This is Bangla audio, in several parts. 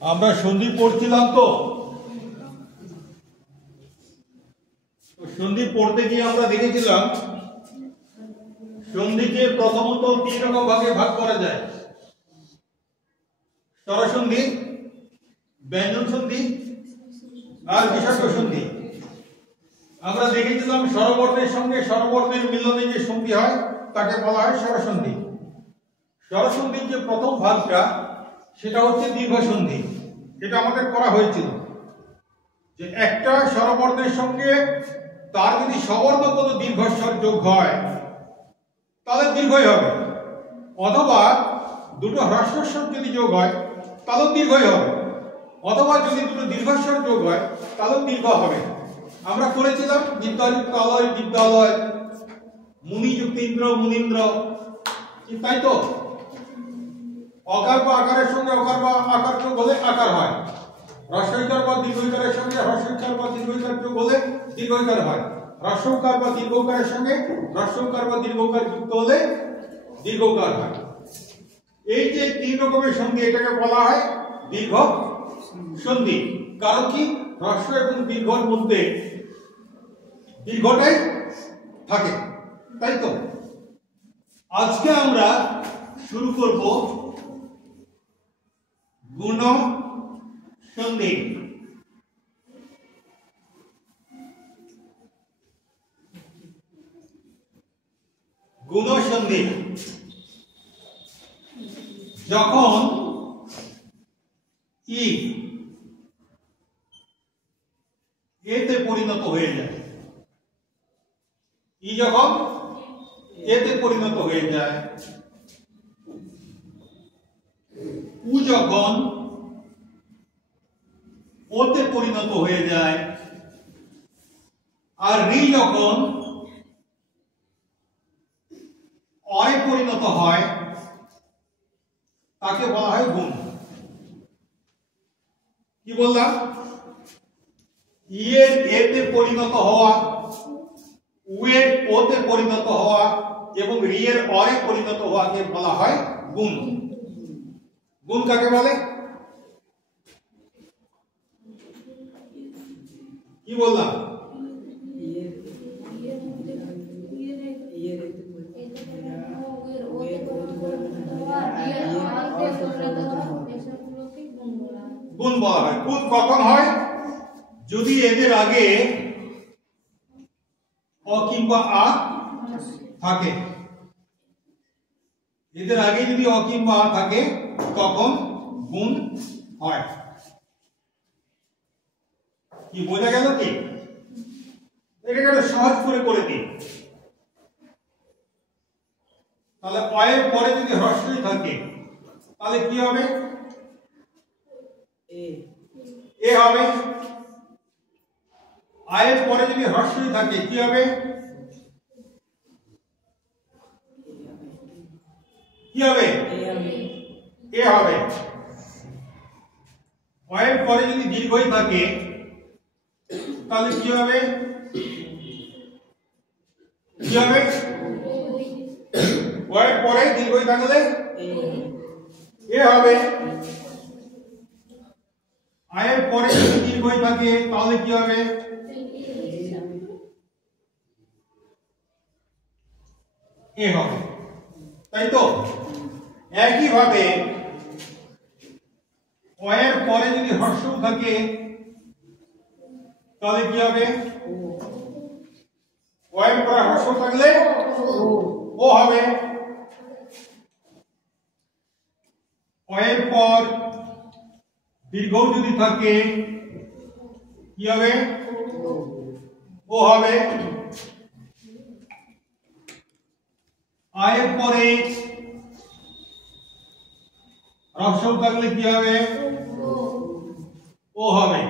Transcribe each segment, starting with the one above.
আমরা সন্ধি পড়ছিলাম তো সন্ধি পড়তে গিয়ে আমরা দেখেছিলাম সন্ধিকে প্রথমত তিন রকম ভাগে ভাগ করা যায়। স্বরসন্ধি, ব্যঞ্জন সন্ধি আর বিসর্গ সন্ধি। আমরা দেখেছিলাম স্বরবর্ণের সঙ্গে স্বরবর্ণের মিলনে যে সন্ধি হয় তাকে বলা হয় স্বরসন্ধি। স্বরসন্ধির যে প্রথম ভাগটা সেটা হচ্ছে দীর্ঘ সন্ধি। এটা আমাদের করা হয়েছিল যে একটা স্বরবর্ণের সঙ্গে তার যদি সবর্ণ কোনো দীর্ঘস্বর যোগ হয় তাহলে দীর্ঘই হবে, অথবা দুটো হ্রস্বস্বর যদি যোগ হয় তাহলেও দীর্ঘই হবে, অথবা যদি দুটো দীর্ঘস্বর যোগ হয় তাহলেও দীর্ঘ হবে। আমরা করেছিলাম বিদ্যাযুক্ত আলয় বিদ্যালয়, মুনিযুক্ত ইন্দ্র মুনীন্দ্র, তাই তো? অকার বা আকারের সঙ্গে অকার বা আকার যোগ হলে আকার হয়, হ্রস্বইকার বা দীর্ঘইকারের সঙ্গে হ্রস্বইকার বা দীর্ঘইকার যোগ হলে দীর্ঘইকার হয়, হ্রস্বকার বা দীর্ঘকারের সঙ্গে হ্রস্বকার বা দীর্ঘকার যুক্ত হলে দীর্ঘকার হয়। এই যে তিন রকমের সন্ধি এটাকে বলা হয় দীর্ঘ সন্ধি। কারণ কি, হ্রস্ব এবং দীর্ঘর মধ্যে দীর্ঘটাই থাকে, তাই তো? আজকে আমরা শুরু করব গুণ সন্ধি। গুণ সন্ধি যখন ই এতে পরিণত হয়ে যায়, ই যখন এতে পরিণত হয়ে যায়, উ যখন ওতে পরিণত হয়ে যায়, আর রি যখন অয়ে পরিণত হয় তাকে বলা হয় গুণ। কি বললাম? ই এর এতে পরিণত হওয়া, উ এর ওতে পরিণত হওয়া এবং রি এর অয়ে পরিণত হওয়াকে বলা হয় গুণ। গুণ কাকে বলে? কি বললাম? গুণ বলা হয়। গুণ কখন হয়? যদি এদের আগে অ কিংবা আ থাকে। এদের আগে যদি অ কিংবা আ থাকে তখন গুণ হয়। কি বোঝা গেল কি? এটাকে সহজ করে দিই। তাহলে অয়ের পরে যদি হ্রস্বই থাকে তাহলে কি হবে? এ হবে। আয়ের পরে যদি হ্রস্বই থাকে কি হবে? কি হবে? এ হবে। অয়ের পরে যদি দীর্ঘই থাকে তাহলে কি হবে? কি হবে? অয়ের পরে দীর্ঘই থাকলে এ হবে। আয়ের পরে যদি দীর্ঘই থাকে তাহলে কি হবে? এ হবে, তাই তো? একই ভাবে অয়ের পরে যদি হ্রস্ব থাকে তাহলে কি হবে? অয়ের পরে হ্রস্ব থাকলে ও হবে। অয়ের পর দীর্ঘ যদি থাকে কি হবে? ও হবে। আয়ের পরে হ্রস্ব থাকলে কি হবে? ও হবে।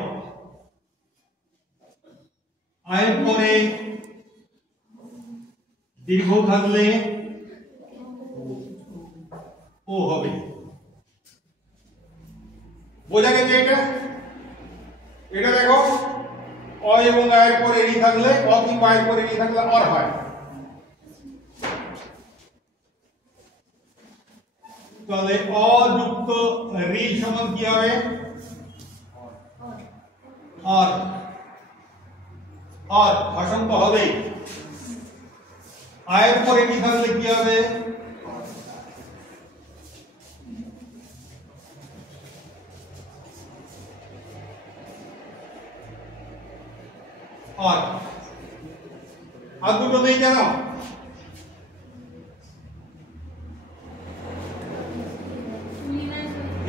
আয়ের পরে দীর্ঘ থাকলে ও হবে। বোঝা গেছে এটা? এটা দেখো, অ এবং আয়ের পরে রি থাকলে, অ কিংবা আয়ের পরে রি থাকলে অর হয়। তাহলে অযুক্ত রি সমান কি হবে? আর আর ভাষান্ত হবে। আয়ের পরে কি থাকলে কি হবে? আর দুটো নেই কেন?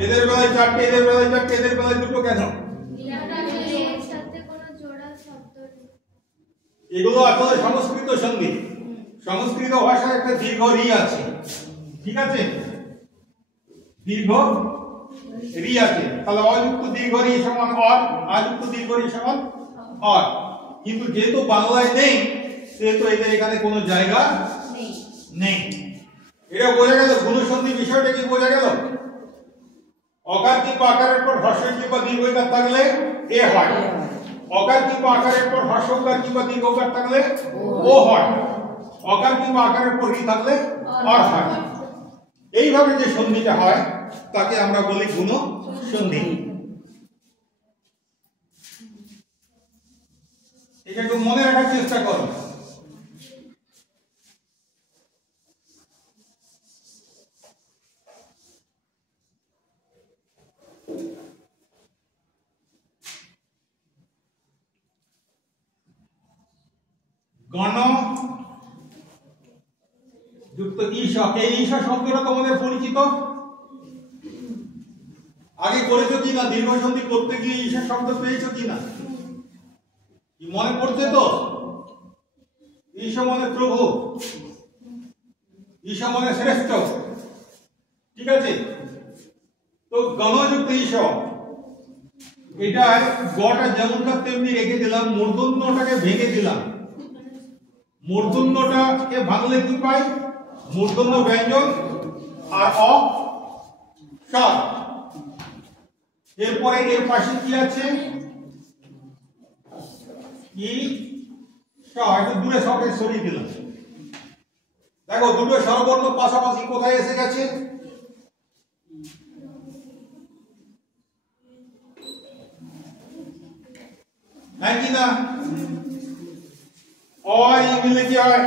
এদের বেলায় চারটে, এদের বেলায় চারটে, এদের বেলায় দুটো কেন? এগুলো আসলে সংস্কৃত সন্ধি। সংস্কৃত ভাষায় একটা দীর্ঘ রি আছে, ঠিক আছে? দীর্ঘ রি আছে, তাহলে অযুক্ত দীর্ঘ রি সমান অর, আযুক্ত দীর্ঘ রি সমান অর। কিন্তু যেহেতু বাংলায় নেই সেহেতু এদের এখানে কোনো জায়গা নেই। এটা বোঝা গেল গুণসন্ধি বিষয়টা কি বোঝা গেল? অকার কিংবা আকারের পর হ্রস্ব কিংবা দীর্ঘইকার থাকলে এ হয়, অকার কিংবা আকারের পর হ্রস্বকার কিংবা দীর্ঘকার থাকলে ও হয়, অকার কিংবা আকারের পর ই থাকলে অর হয়। এইভাবে যে সন্ধিটা হয় তাকে আমরা বলি গুণ সন্ধি। এটা একটু মনে রাখার চেষ্টা করো। গণ যুক্ত ঈশা, এই ঈশা শব্দটা তোমাদের পরিচিত? আগে করেছো কিনা? দীর্ঘ সন্ধি করতে গিয়ে ঈশা শব্দ পেয়েছো কিনা? কি মনে পড়ছে তো? ঈশা মানে প্রভু, ঈশা মানে শ্রেষ্ঠ, ঠিক আছে? তো গণযুক্ত ঈশা, এটা গটা যেমনকার তেমনি রেখে দিলাম, মূর্ধন্যটাকে ভেঙে দিলাম। মূর্ধন্যটাকে ভাঙলে কি পাই? মূর্ধন্য ব্যঞ্জন আর অ স্বর। এরপরে এর পাশে কি আছে? ই স্বর। একটু দূরে সবকে সরিয়ে দিলাম। দেখো দুটো স্বরবর্ণ পাশাপাশি কোথায় এসে গেছে? হ্যাঁ কি না? অ আর ই মিলে কি হয়?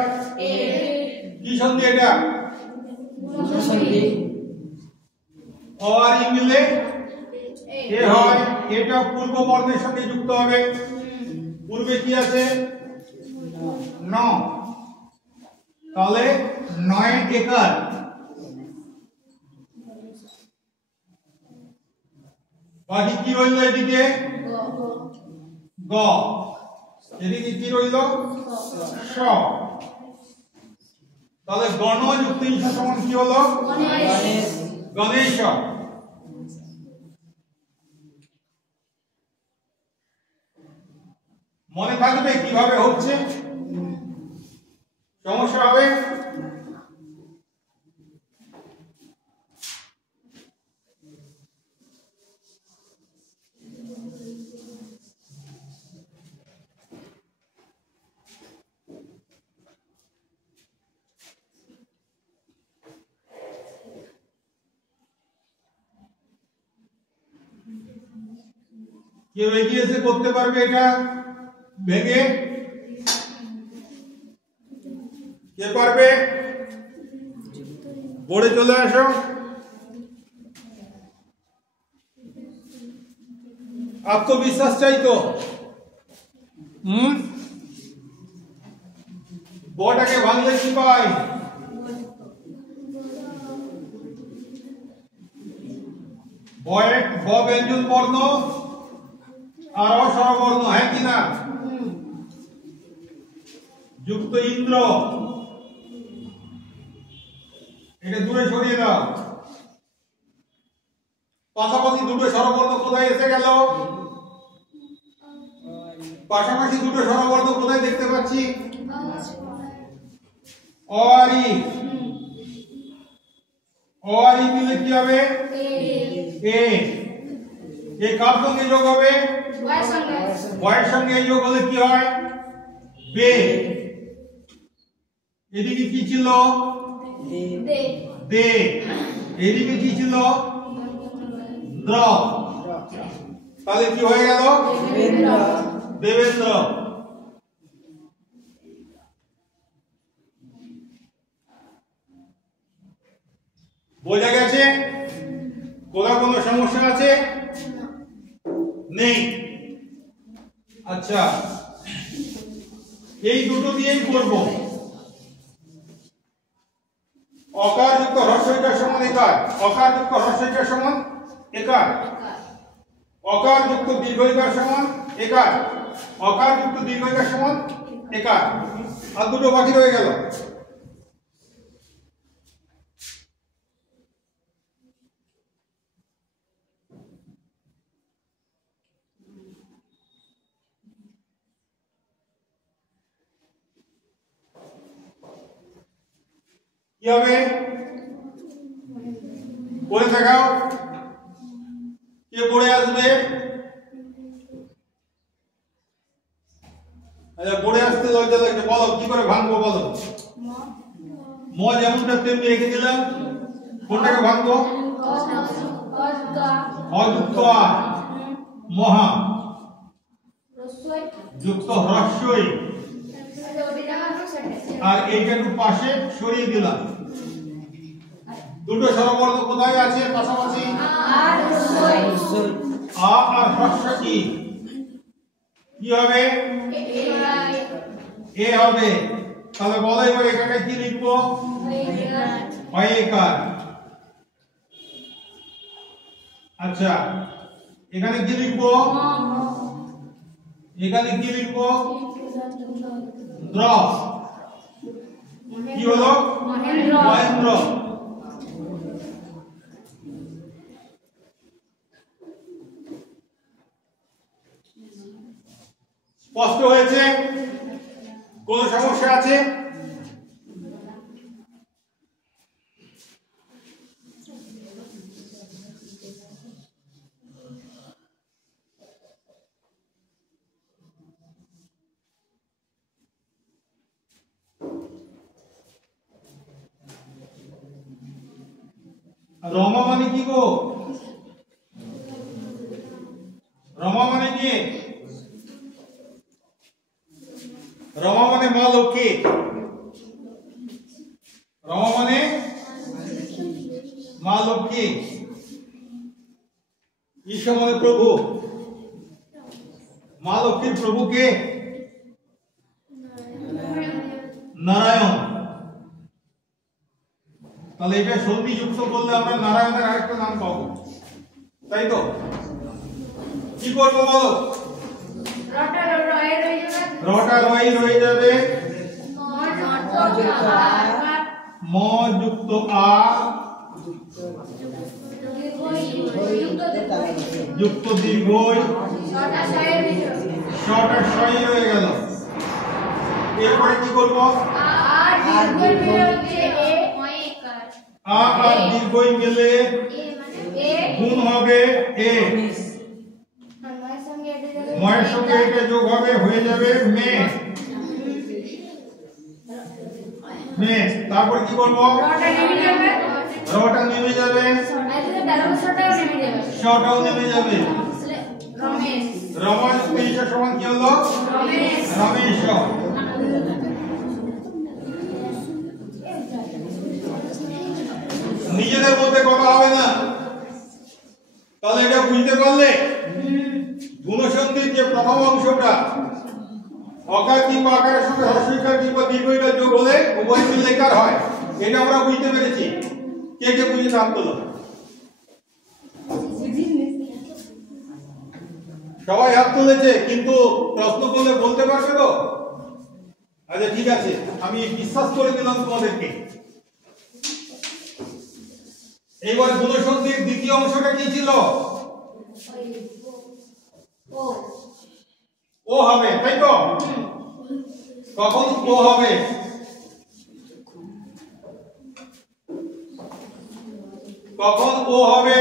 কি সন্ধি এটা? অ আর ই মিলে এ হয়। এটা পূর্ব বর্ণের সাথে যুক্ত হবে। পূর্বে কি আছে? ন, তাহলে নয় একার। বাকি কি রইল এদিকে? গ। এদিকে কি রইল? স। তাহলে গণ যুক্ত ঈশা সমান কি হলো? গণেশ। মনে থাকবে কিভাবে হচ্ছে? সমস্যা হবে? কেউ এগিয়ে এসে করতে পারবে এটা ভেঙে? কে পারবে? বোর্ডে চলে আসো। আত্মবিশ্বাস চাই তো। বটাকে ভাঙলে কি পাই? ব ব্যঞ্জন বর্ণ আর অস্বরবর্ণ, হ্যাঁ কি না? যুক্ত ইন্দ্র। এটা দূরে সরিয়ে দাও। পাশাপাশি দুটো স্বরবর্ণ কোথায় এসে গেল? পাশাপাশি দুটো স্বরবর্ণ কোথায় দেখতে পাচ্ছি? অ আর ই। অ আর ই মিলে কি হবে? এ। এ কার সঙ্গে যোগ হবে? বয়ের সঙ্গে যোগ হলে কি হয়? বে। এদিকে কি ছিল? দে। এদিকে কি ছিল? দ্র। তাহলে কি হয়ে গেল? দেবেন্দ্র। বোঝা গেছে? কোথাও কোনো সমস্যা আছে? নেই। আচ্ছা, এই দুটো দিয়েই করব। অকার যুক্ত হ্রস্বইকার সমান একার, অকার যুক্ত হ্রস্বইকার সমান একার, অকার যুক্ত দীর্ঘইকার সমান একার, অকার যুক্ত দীর্ঘইকার সমান একার। আর দুটো বাকি রয়ে গেল। কি হবে? পড়ে দেখাও, কে পড়ে আসবে? আচ্ছা, পড়ে আসতে লজ্জা লাগছে, বলো কি করে ভাঙবো বলো। ম যেমনটা তেমনি রেখে দিলাম, কোনটাকে ভাঙবো? অযুক্ত আ, মহা যুক্ত হ্রস্বই, আর এইটা একটু পাশে সরিয়ে দিলাম। দুটো স্বরবর্ণ কোথায় আছে পাশাপাশি? আ আর হ্রস্ব ই। কি হবে? এ হবে। তাহলে বলো এবার এখানে কি লিখবো? হয়েকার। আচ্ছা, এখানে কি লিখবো? এখানে কি লিখবো? দ্র। কি হলো? মহেন্দ্র। স্পষ্ট হয়েছে? কোন সমস্যা আছে? রমা মানে কি গো? রমা মানে কি? রমা মানে মা লক্ষ্মী। রমা মানে মা লক্ষ্মী। ঈশ্বর মানে প্রভু। মা লক্ষ্মীর প্রভু কে? নারায়ণ। তাহলে এটা সন্ধি যুক্ত করলে আমরা নারায়ণের আরেকটা নাম পাবো, তাই তো? কি করবো বলো? রটা রই রয়ে যাবে, ম যুক্ত আ যুক্ত দীর্ঘই, শটা শই রয়ে গেল। এরপরে কি করবো? আ আর দীর্ঘই মিলে গুণ হবে এ, ময়ের সঙ্গে এটা যোগ হবে, হয়ে যাবে মে। মে। তারপর কি করবো? রটা নেমে যাবে, শটাও নেমে যাবে। রমেশ তেইশের সমান কি হলো? রমেশ। নিজেদের মধ্যে কথা হবে না, তাহলে এটা বুঝতে পারলে গুণসন্ধির যে প্রথম অংশটা অকার কিংবা আকারের সঙ্গে হ্রস্বইকার কিংবা দীর্ঘইকার যোগ হলে উভয় মিলে একার হয়, এটা আমরা বুঝতে পেরেছি। কে কে বুঝে হাত তোলো? সবাই হাত তুলেছে, কিন্তু প্রশ্ন করলে বলতে পারবে তো? আচ্ছা ঠিক আছে, আমি বিশ্বাস করে দিলাম তোমাদেরকে। এইবার গুণসন্ধির দ্বিতীয় অংশটা কি ছিল? ও হবে, তাই তো? কখন ও হবে? কখন ও হবে?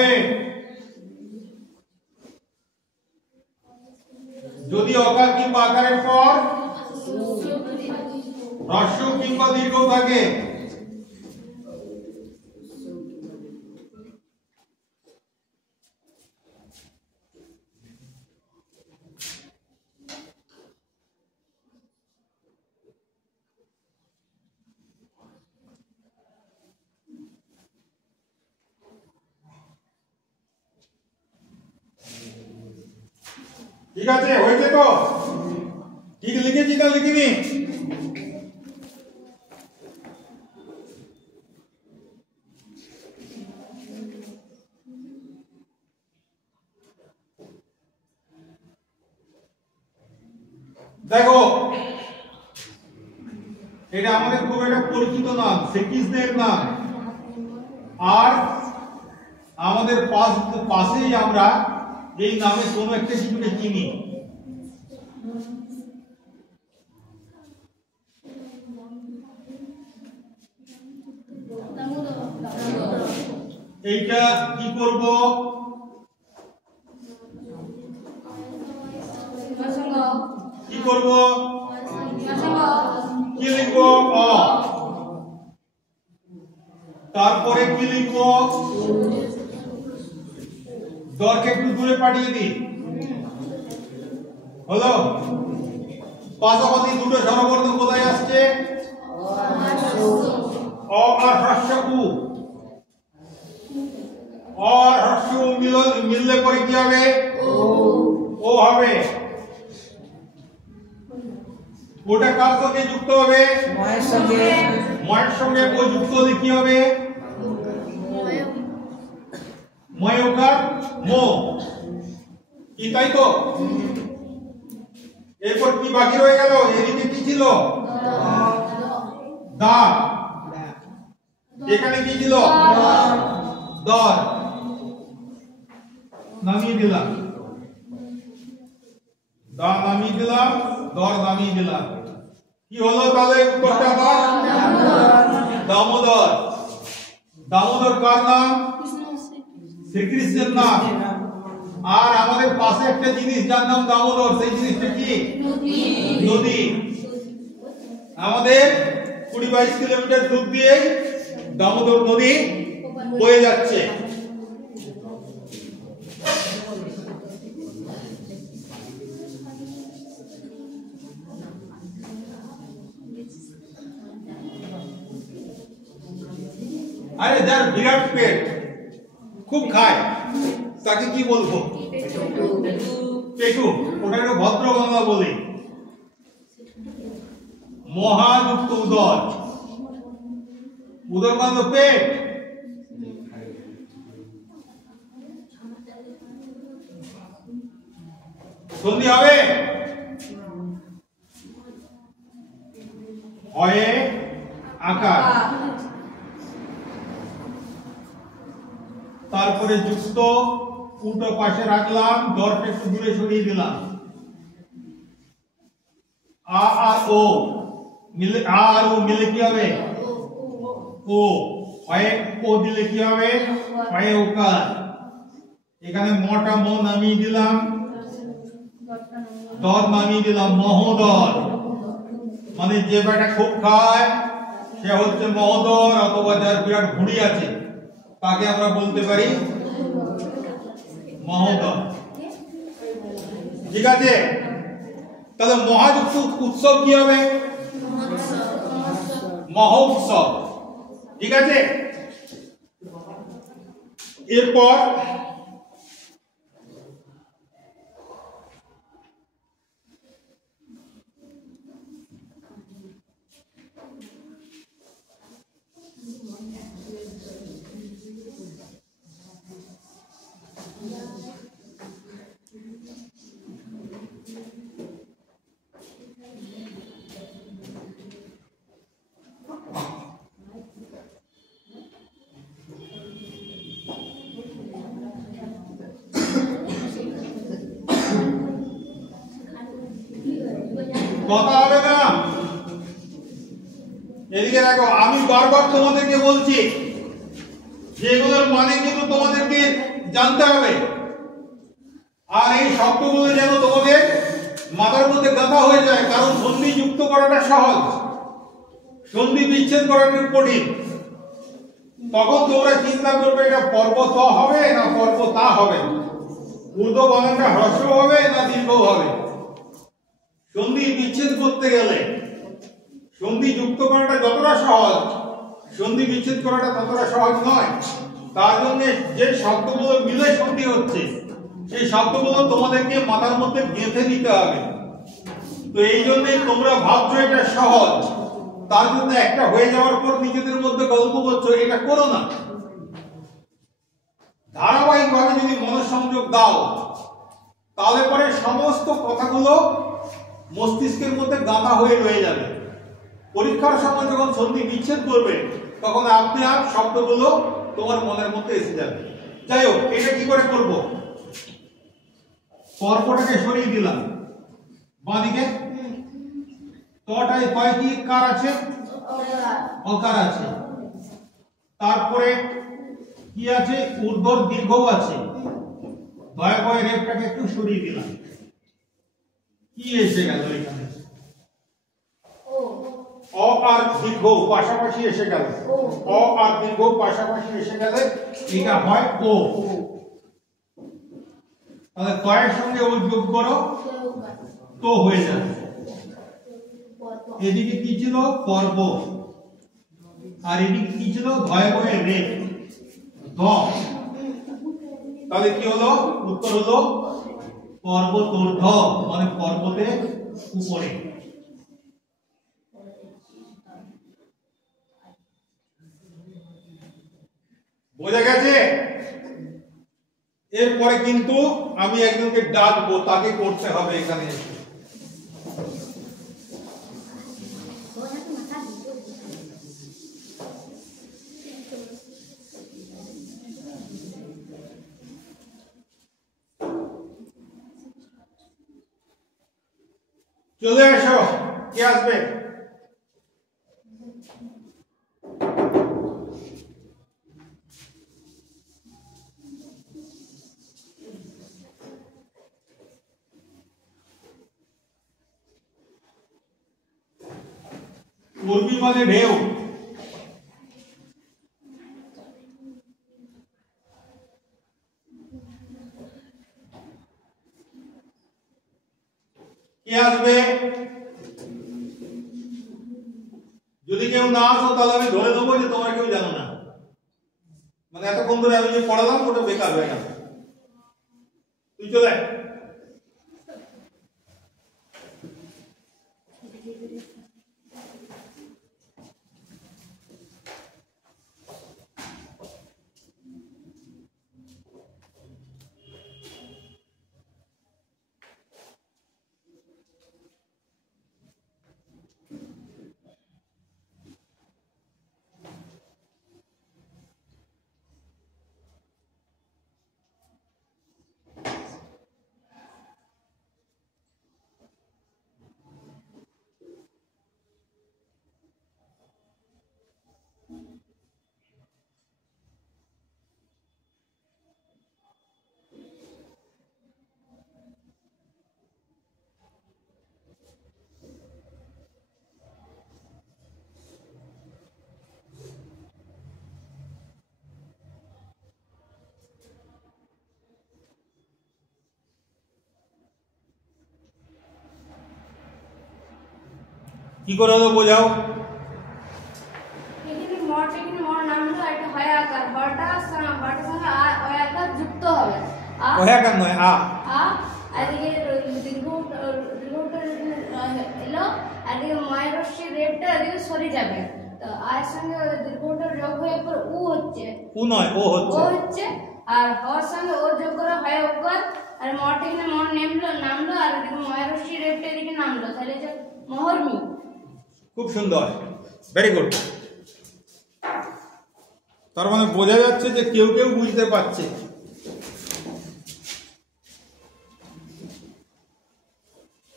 যদি অকার কিংবা আকারের পর হ্রস্ব কিংবা দীর্ঘ থাকে। ঠিক আছে, হয়েছে তো? ঠিক লিখেছি না লিখিনি? দেখো, এটা আমাদের খুব একটা পরিচিত নাম, শ্রীকৃষ্ণের নাম। আর আমাদের পাশেই আমরা এই নামে কোনো একটা কিছুকে চিনি। এইটা কি করব? কি করব? কি লিখব? অ। তারপরে কি লিখব? দরকে একটু দূরে পাঠিয়ে দিই। হলো? পাশাপাশি দুটো স্বরবর্ণ কোথায় আসছে? অ আর হ্রস্ব উ। অ আর হ্রস্ব উ মিললে পরে কি হবে? ও হবে। ওটা কার সঙ্গে যুক্ত হবে? ময়ের সঙ্গে। ময়ের সঙ্গে ও যুক্ত হলে কি হবে? ময়কার মো। কি তাই তো? এরপর কি বাকি রয়ে গেল? এদিকে কি ছিল? দা। এখানে কি ছিল? দর। নামিয়ে দিলাম। দা নামিয়ে দিলাম, দর নামিয়ে দিলাম। কি হলো তাহলে উত্তরটা? দামোদর। দামোদর কার নাম? শ্রীকৃষ্ণের নাম। আর আমাদের পাশে একটা জিনিস যার নাম দামোদর, সেই জিনিসটা কি? নদী। আমাদের 20-22 কিলোমিটার দূর দিয়ে দামোদর নদী বয়ে যাচ্ছে। আরে যার বিরাট পেট, খুব খায়, তাকে কি বলবো? পেটু। ওটা একটা ভদ্র বাংলা বলি। মহাযুক্ত উদর। উদর মানে তো পেট। সন্ধি হবে? হয়ে আকার, তারপরে যুক্ত, উল্টো পাশে রাখলাম, দরটা একটু দূরে সরিয়ে দিলাম। আ আর ও মিলে, আ আর ও মিলে কি হবে? ও। হয়ে ও দিলে কি হবে? হয়ে ওকার। এখানে মটা ম নামিয়ে দিলাম, দর নামিয়ে দিলাম, মহোদর। মানে যে বেটা খুব খায় সে হচ্ছে মহোদর, অথবা যার বিরাট ভুঁড়ি আছে তাকে আমরা বলতে পারি মহোদর। ঠিক আছে? তাহলে মহাযুক্ত উৎসব কি হবে? মহোৎসব। ঠিক আছে? এরপর কথা হবে না। এদিকে দেখো, আমি বারবার তোমাদেরকে বলছি যে এগুলোর মানে কিন্তু তোমাদেরকে জানতে হবে। আর এই শব্দগুলো যেন তোমাদের মাথার মধ্যে গাঁথা হয়ে যায়, কারণ সন্ধি যুক্ত করাটা সহজ, সন্ধি বিচ্ছেদ করাটা কঠিন। তখন তোমরা চিন্তা করবে এটা পর্ব ত হবে না পর্ব তা হবে, ঊর্ধ্ব বানানটা হ্রস্ব হবে না দীর্ঘ হবে। সন্ধি বিচ্ছেদ করতে গেলে সন্ধি যুক্ত করাটা যতটা সহজ, সন্ধি বিচ্ছেদ করাটা ততটা সহজ নয়। তার জন্য যে শব্দগুলো মিলে সন্ধি হচ্ছে সেই শব্দগুলো তোমাদেরকে মাথার মধ্যে গেঁথে নিতে হবে। তো এই জন্য তোমরা ভাবছো এটা সহজ, তার জন্য একটা হয়ে যাওয়ার পর নিজেদের মধ্যে গল্প করছো, এটা করো না। ধারাবাহিকভাবে যদি মনোসংযোগ দাও তাহলে পরে সমস্ত কথাগুলো মস্তিষ্কের মধ্যে গাঁথা হয়ে রয়ে যাবে। পরীক্ষার সময় যখন সন্ধি বিচ্ছেদ করবে তখন আপনি আর শব্দগুলো তোমার মনের মধ্যে এসে যাবে। যাই হোক, এটা কি করে করব? পর্বটাকে সরিয়ে দিলাম বাঁদিকে, তটায় কয়টি কার আছে? অকার আছে। তারপরে কি আছে? ঊর্ধ্বর দীর্ঘ আছে। দয়া করে রেপটাকে একটু সরিয়ে দিলাম। কি এসে গেল এখানে? অ আর দীর্ঘ পাশাপাশি এসে গেল। অ আর দীর্ঘ পাশাপাশি এসে গেলে এটা হয় ও। তাহলে কয়ের সঙ্গে ও যোগ করো, তো হয়ে যাবে। এদিকে কি ছিল? পর্ব। আর এদিকে কি ছিল? ভয়াবহের রেপ, দ। তাহলে কি হলো? উত্তর হলো পর্বতোর্ধ, মানে পর্বতের উপরে। বোঝা গেছে? এরপরে কিন্তু আমি একজনকে ডাকবো, তাকে করতে হবে এখানে এসে। চলে আসো, কে আসবে? উর্মি মানে ঢেউ। কে আসবে? যদি কেউ না আসো তাহলে আমি ধরে দেবো যে তোমরা কেউ জানো না, মানে এতক্ষণ ধরে আমি যে পড়ালাম ওটা বেকার হয়ে গেল। তুই চলে কি করে হলো বোঝাও। এখানে মর নামলো একটা হয়াকার, হটার সঙ্গে হয়াকার যুক্ত হবে। হয়াকার নয়, আ। এদিকে দীর্ঘটা এলো, এদিকে ময়রস্যি রেপটা এদিকে সরে যাবে। তো আয়ের সঙ্গে দীর্ঘটা যোগ হয়ে পর উ হচ্ছে, উ নয় ও হচ্ছে। আর হওয়ার সঙ্গে ও যোগ করা হয় ওকর, আর মরটা এখানে মর নামলো আর এদিকে ময়রস্যি রেপটা এদিকে নামলো, তাহলে যে মহর্মি। খুব সুন্দর, ভেরি গুড। তার মানে বোঝা যাচ্ছে যে কেউ কেউ বুঝতে পারছে।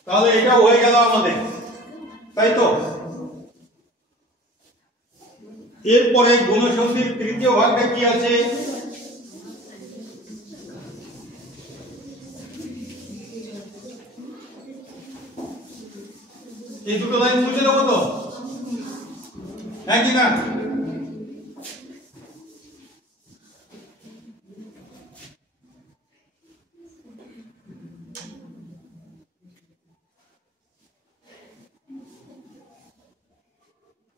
তাহলে এটা হয়ে গেল আমাদের, তাই তো? এরপরে গুণসন্ধির তৃতীয় ভাগটা কি আছে? এই দুটো লাইন বুঝে দেবো তো, হ্যাঁ কি না?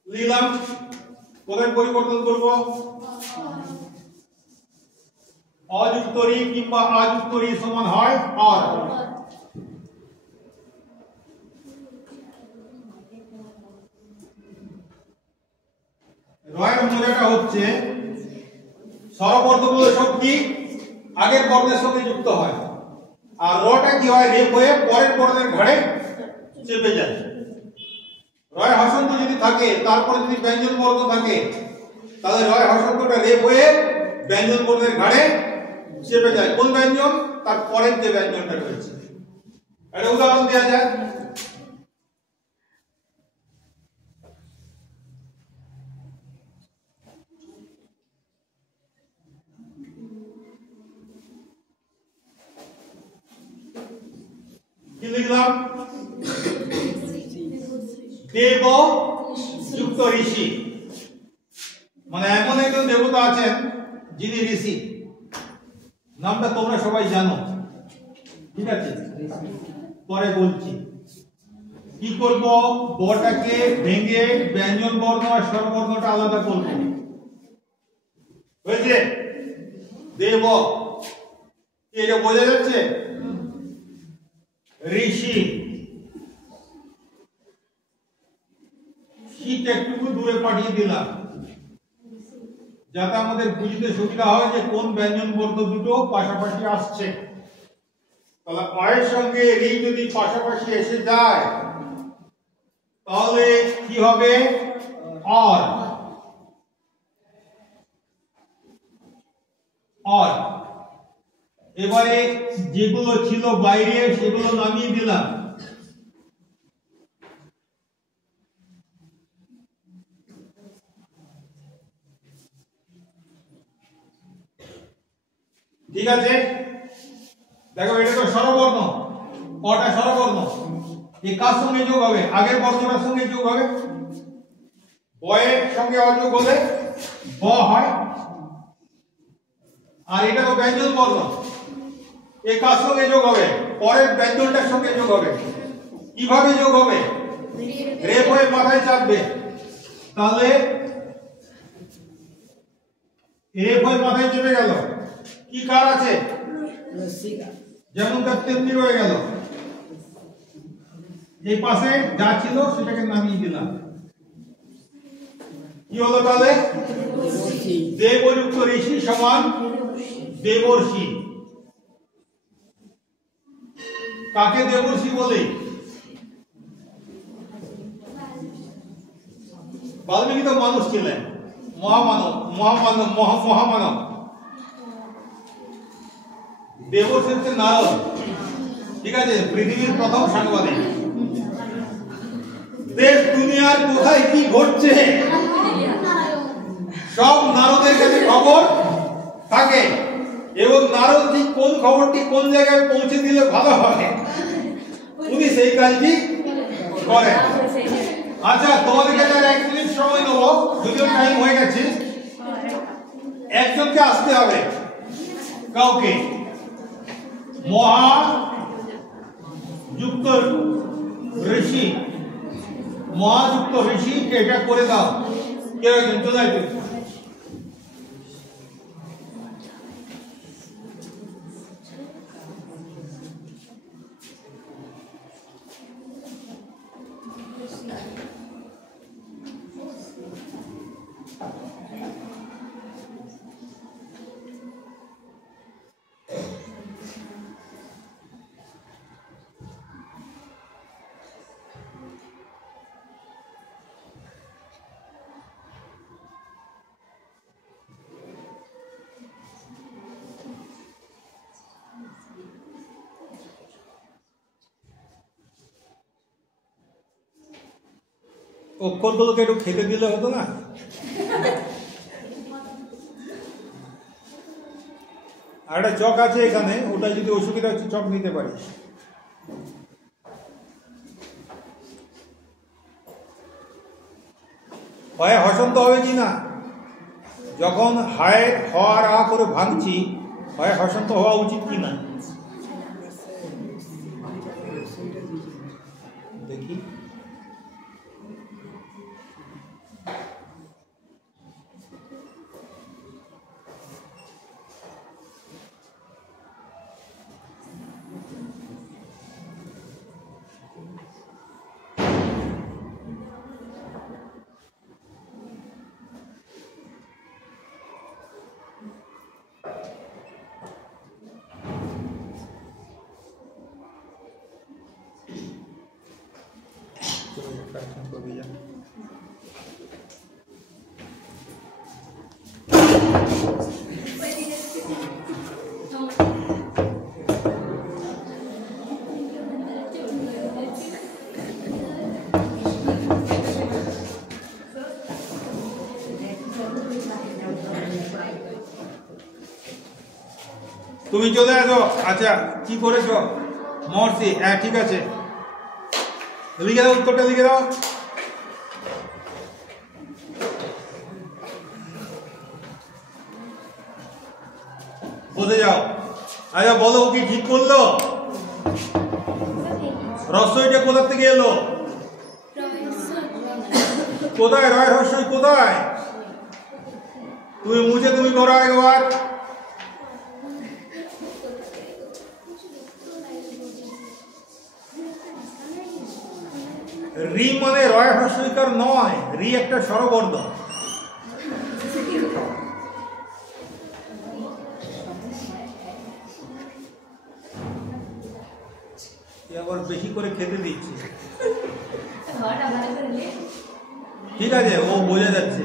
লিখলাম, কোথায় পরিবর্তন করব? অযুক্ত রি কিংবা আযুক্ত রি সমান হয় অর। রয়ের মজাটা হচ্ছে স্বরবর্ণগুলো সব কি আগের বর্ণের সঙ্গে যুক্ত হয়, আর রটা কি হয় রেপ হয়ে পরের বর্ণের ঘাড়ে চেপে যায়। রয় হসন্ত যদি থাকে তারপরে যদি ব্যঞ্জন বর্ণ থাকে তাহলে রয় হসন্তটা রেপ হয়ে ব্যঞ্জন বর্ণের ঘাড়ে চেপে যায়। কোন ব্যঞ্জন? তার পরের যে ব্যঞ্জনটা রয়েছে। একটা উদাহরণ দেওয়া যায়। কি লিখলাম? দেব যুক্ত ঋষি, মানে এমন একজন দেবতা আছেন যিনি ঋষি। নামটা তোমরা সবাই জানো, ঠিক আছে? পরে বলছি। কি করব? বটাকে ভেঙে ব্যঞ্জন বর্ণ আর স্বরবর্ণটা আলাদা করব। হয়েছে? দেব, এটা বোঝা যাচ্ছে? ঋষি, শীত একটু দূরে পাঠিয়ে দিলাম যাতে আমাদের বুঝতে সুবিধা হয় যে কোন ব্যঞ্জন বর্ণ দুটো পাশাপাশি আসছে। তাহলে অয়ের সঙ্গে রি যদি পাশাপাশি এসে যায় তাহলে কি হবে? অর। অর। এবারে যেগুলো ছিল বাইরে সেগুলো নামিয়ে দিলাম। ঠিক আছে? দেখো এটা তো স্বরবর্ণ, কটা স্বরবর্ণ? এই কার সঙ্গে যোগ হবে? আগের বর্ণটার সঙ্গে যোগ হবে। বয়ের সঙ্গে অযোগ হলে ব হয়, আর এটা তো ব্যঞ্জন বর্ণ, এই কার সঙ্গে যোগ হবে? পরের ব্যঞ্জনটার সঙ্গে যোগ হবে। কিভাবে যোগ হবে? রেপ হয়ে মাথায় চাপবে। তাহলে রেপ হয়ে মাথায় চেপে গেল। কি কার আছে? যেমন তার তেমনি রয়ে গেল। এই পাশে যা ছিল সেটাকে নামিয়ে দিলাম। কি হলো তাহলে? দেবযুক্ত ঋষি সমান দেবর্ষি। কাকে দেবর্ষি বলে? বাল্মীকি তো মানুষ ছিলেন, মহামানব, মহামানব। দেবর্ষি হচ্ছে নারদ, ঠিক আছে? পৃথিবীর প্রথম সাংবাদিক। দেশ দুনিয়ার কোথায় কি ঘটছে সব নারদের কাছে খবর থাকে, এবং নারদ ঠিক কোন খবরটি কোন জায়গায় পৌঁছে দিলে ভালো হয় উনি সেই কাজটি করেন। আচ্ছা, তোমাদের কাছে আর 1 মিনিট সময় নেব, যদিও টাইম হয়ে গেছে। একজনকে আসতে হবে, কাউকে। মহাযুক্ত ঋষি, মহাযুক্ত ঋষি এটা করে দাও। কেউ একজন চলে আসবে। অক্ষরগুলোকে একটু খেতে দিলে হতো না? আর একটা চক আছে এখানে, ওটা যদি অসুবিধা হচ্ছে চক নিতে পারিস। হয় হসন্ত হবে কি না? যখন হায় হওয়ার আ করে ভাঙছি, হয় হসন্ত হওয়া উচিত কি না? দেখি। फ्रैक्शन को भी जान তুমি চলে আসো। আচ্ছা কি করেছো মর্সি? হ্যাঁ ঠিক আছে, লিখে দাও, উত্তরটা লিখে দাও। বসে যাও। আচ্ছা বলো, ও কি ঠিক করলো? রস্যইটা কোথা থেকে এলো? কোথায় রয় রস্যই কোথায়? তুমি মুছে তুমি করো একবার। রি মানে রয় হ্রস্বইকার নয়, রি একটা স্বরবর্ণ। আবার বেশি করে খেতে দিচ্ছে। ঠিক আছে, ও বোঝা যাচ্ছে।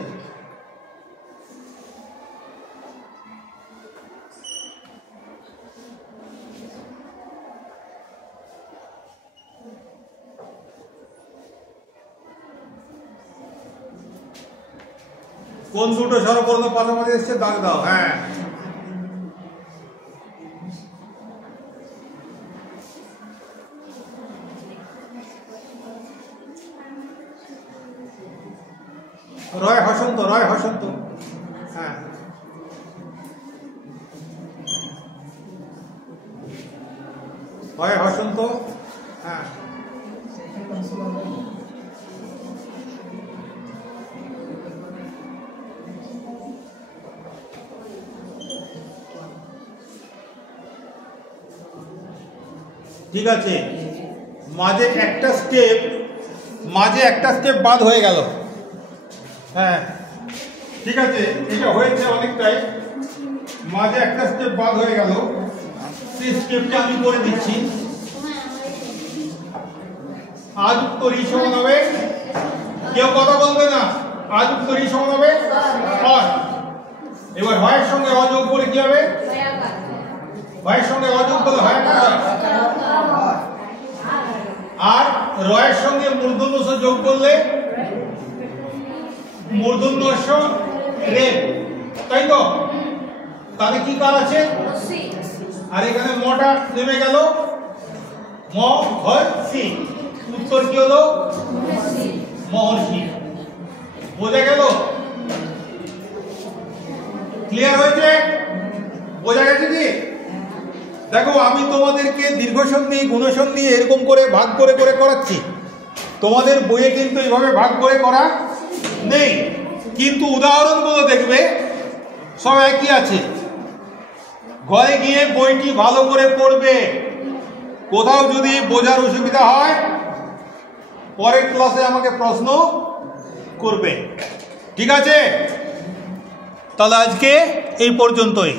কোন দুটো স্বরবর্ণ পাশাপাশি এসছে দাগ দাও। হ্যাঁ রয় হসন্ত, রয় হসন্ত। হ্যাঁ রয় হসন্ত। হ্যাঁ ঠিক আছে, মাঝে একটা স্টেপ বাদ হয়ে গেল। হ্যাঁ ঠিক আছে, এটা হয়েছে অনেকটাই, মাঝে একটা স্টেপ বাদ হয়ে গেল, সেই স্টেপটা আমি করে দিচ্ছি। আজ উত্তর ই সমান হবে, কেউ কথা বলবে না, আজ উত্তর ই সমান হবে হয়। এবার হয়ের সঙ্গে অযোগ করে কি হবে? হয়ের সঙ্গে অযোগ করলে হয় না, আর রয়ের সঙ্গে মূর্ধন্য স যোগ করলে মূর্ধন্য স রে, তাই তো? তাহলে কি কার আছে? আর এখানে মটা নেমে গেল, ম হয় সি, উত্তর কি হলো? মহর্ষি। বোঝা গেল? ক্লিয়ার হয়েছে? বোঝা গেছে কি? দেখো আমি তোমাদেরকে দীর্ঘ সন্ধি গুণ সন্ধি এরকম করে ভাগ করে করে করাচ্ছি, তোমাদের বইয়ে কিন্তু এইভাবে ভাগ করে করা নেই, কিন্তু উদাহরণগুলো দেখবে সব একই আছে। ঘরে গিয়ে বইটি ভালো করে পড়বে, কোথাও যদি বোঝার অসুবিধা হয় পরের ক্লাসে আমাকে প্রশ্ন করবে। ঠিক আছে, তাহলে আজকে এই পর্যন্তই।